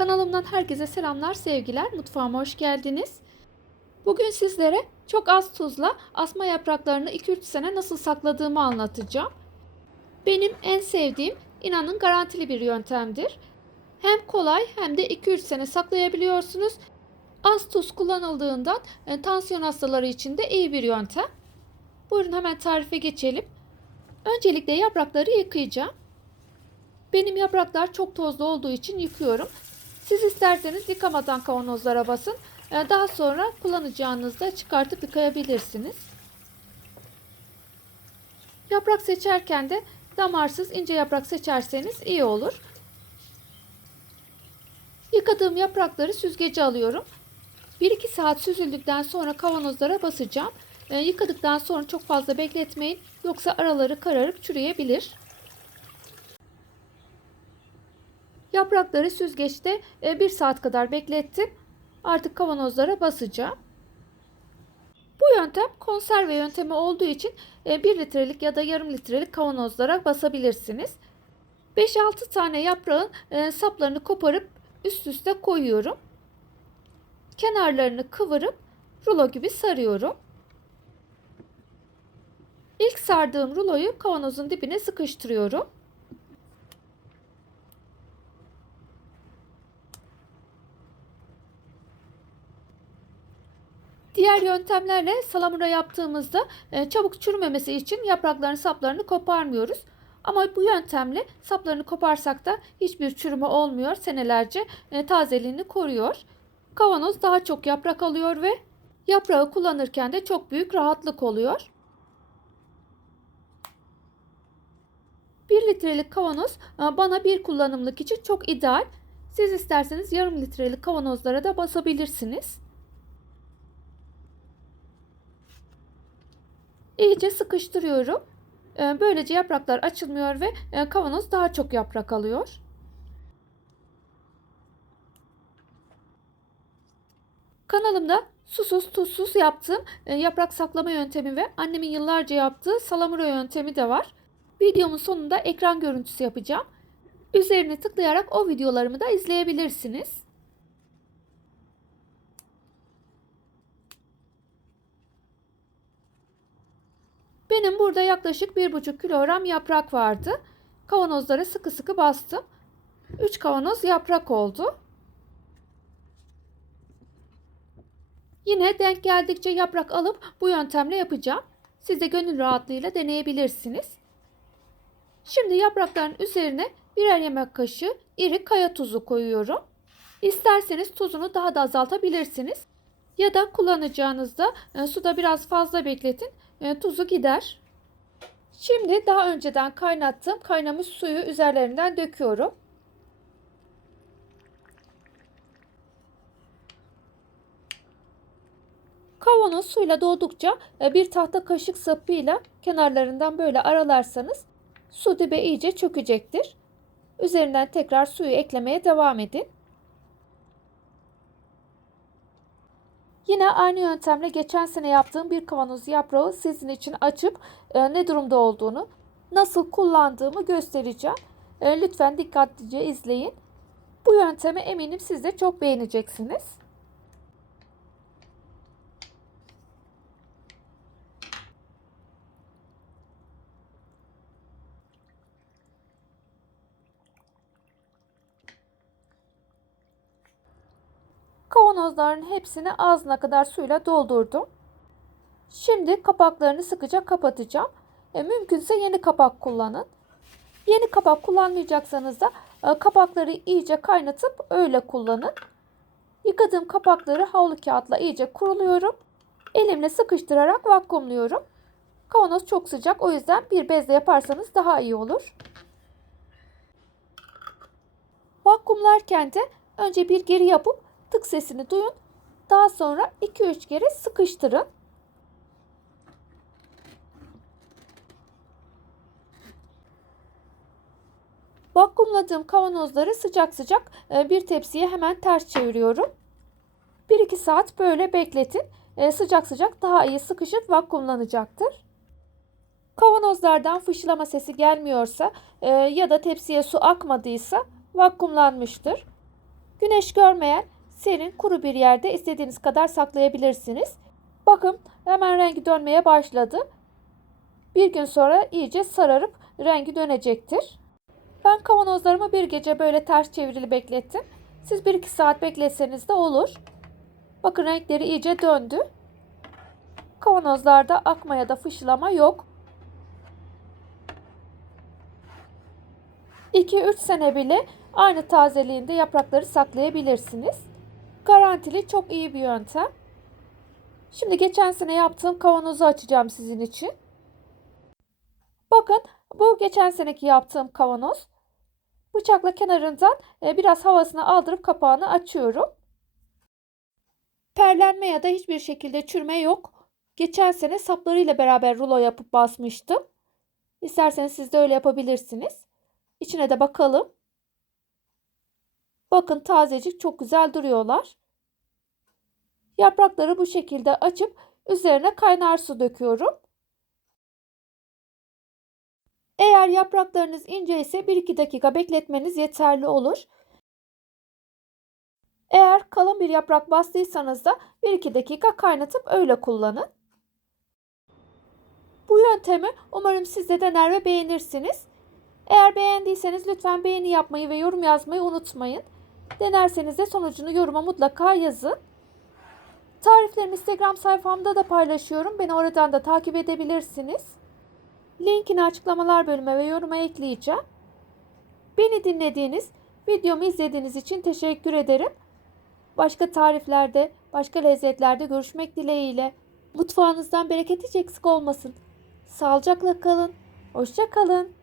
Kanalımdan herkese selamlar, sevgiler. Mutfağıma hoş geldiniz. Bugün sizlere çok az tuzla asma yapraklarını 2-3 sene nasıl sakladığımı anlatacağım. Benim en sevdiğim, inanın garantili bir yöntemdir. Hem kolay hem de 2-3 sene saklayabiliyorsunuz. Az tuz kullanıldığından e, tansiyon hastaları için de iyi bir yöntem. Buyurun hemen tarife geçelim. Öncelikle yaprakları yıkayacağım. Benim yapraklar çok tozlu olduğu için yıkıyorum. Siz isterseniz yıkamadan kavanozlara basın. Ee, Daha sonra kullanacağınızda çıkartıp yıkayabilirsiniz. Yaprak seçerken de damarsız ince yaprak seçerseniz iyi olur. Yıkadığım yaprakları süzgece alıyorum. 1-2 saat süzüldükten sonra kavanozlara basacağım. Ee, Yıkadıktan sonra çok fazla bekletmeyin. Yoksa araları kararıp çürüyebilir. Yaprakları süzgeçte 1 saat kadar beklettim. Artık kavanozlara basacağım. Bu yöntem konserve yöntemi olduğu için 1 litrelik ya da yarım litrelik kavanozlara basabilirsiniz. 5-6 tane yaprağın e, saplarını koparıp üst üste koyuyorum. Kenarlarını kıvırıp rulo gibi sarıyorum. İlk sardığım ruloyu kavanozun dibine sıkıştırıyorum. Diğer yöntemlerle salamura yaptığımızda e, çabuk çürümemesi için yaprakların saplarını koparmıyoruz. Ama bu yöntemle saplarını koparsak da hiçbir çürüme olmuyor. Senelerce e, tazeliğini koruyor. Kavanoz daha çok yaprak alıyor ve yaprağı kullanırken de çok büyük rahatlık oluyor. 1 litrelik kavanoz e, bana bir kullanımlık için çok ideal. Siz isterseniz yarım litrelik kavanozlara da basabilirsiniz. İyice sıkıştırıyorum. Ee, Böylece yapraklar açılmıyor ve e, kavanoz daha çok yaprak alıyor. Kanalımda susuz tuzsuz yaptığım e, yaprak saklama yöntemi ve annemin yıllarca yaptığı salamura yöntemi de var. Videomun sonunda ekran görüntüsü yapacağım. Üzerine tıklayarak o videolarımı da izleyebilirsiniz. Benim burada yaklaşık 1,5 kilogram yaprak vardı. Kavanozlara sıkı sıkı bastım. 3 kavanoz yaprak oldu. Yine denk geldikçe yaprak alıp bu yöntemle yapacağım. Siz de gönül rahatlığıyla deneyebilirsiniz. Şimdi yaprakların üzerine birer yemek kaşığı iri kaya tuzu koyuyorum. İsterseniz tuzunu daha da azaltabilirsiniz. Ya da kullanacağınızda e, suda biraz fazla bekletin. E, tuzu gider. Şimdi daha önceden kaynattığım kaynamış suyu üzerlerinden döküyorum. Kavanoz suyla doldukça e, bir tahta kaşık sapıyla kenarlarından böyle aralarsanız su dibe iyice çökecektir. Üzerinden tekrar suyu eklemeye devam edin. Yine aynı yöntemle geçen sene yaptığım bir kavanoz yaprağı sizin için açıp e, ne durumda olduğunu, nasıl kullandığımı göstereceğim. E, lütfen dikkatlice izleyin. Bu yöntemi eminim siz de çok beğeneceksiniz. Kavanozların hepsini ağzına kadar suyla doldurdum. Şimdi kapaklarını sıkıca kapatacağım. E, mümkünse yeni kapak kullanın. Yeni kapak kullanmayacaksanız da e, kapakları iyice kaynatıp öyle kullanın. Yıkadığım kapakları havlu kağıtla iyice kuruluyorum. Elimle sıkıştırarak vakumluyorum. Kavanoz çok sıcak o yüzden bir bezle yaparsanız daha iyi olur. Vakumlarken de önce bir geri yapıp tık sesini duyun. Daha sonra 2-3 kere sıkıştırın. Vakumladığım kavanozları sıcak sıcak e, bir tepsiye hemen ters çeviriyorum. 1-2 saat böyle bekletin. E, sıcak sıcak daha iyi sıkışıp vakumlanacaktır. Kavanozlardan fışlama sesi gelmiyorsa e, ya da tepsiye su akmadıysa vakumlanmıştır. Güneş görmeyen serin kuru bir yerde istediğiniz kadar saklayabilirsiniz. Bakın hemen rengi dönmeye başladı. Bir gün sonra iyice sararıp rengi dönecektir. Ben kavanozlarımı bir gece böyle ters çevrili beklettim. Siz 1-2 saat bekletseniz de olur. Bakın renkleri iyice döndü. Kavanozlarda akma ya da fışılama yok. 2-3 sene bile aynı tazeliğinde yaprakları saklayabilirsiniz. Garantili çok iyi bir yöntem. Şimdi geçen sene yaptığım kavanozu açacağım sizin için. Bakın bu geçen seneki yaptığım kavanoz. Bıçakla kenarından e, biraz havasını aldırıp kapağını açıyorum. Perlenme ya da hiçbir şekilde çürüme yok. Geçen sene saplarıyla beraber rulo yapıp basmıştım. İsterseniz siz de öyle yapabilirsiniz. İçine de bakalım. Bakın tazecik çok güzel duruyorlar. Yaprakları bu şekilde açıp üzerine kaynar su döküyorum. Eğer yapraklarınız ince ise 1-2 dakika bekletmeniz yeterli olur. Eğer kalın bir yaprak bastıysanız da 1-2 dakika kaynatıp öyle kullanın. Bu yöntemi umarım siz de dener ve beğenirsiniz. Eğer beğendiyseniz lütfen beğeni yapmayı ve yorum yazmayı unutmayın. Denerseniz de sonucunu yoruma mutlaka yazın. Tariflerimi Instagram sayfamda da paylaşıyorum. Beni oradan da takip edebilirsiniz. Linkini açıklamalar bölümüne ve yoruma ekleyeceğim. Beni dinlediğiniz, videomu izlediğiniz için teşekkür ederim. Başka tariflerde, başka lezzetlerde görüşmek dileğiyle. Mutfağınızdan bereket hiç eksik olmasın. Sağlıcakla kalın. Hoşça kalın.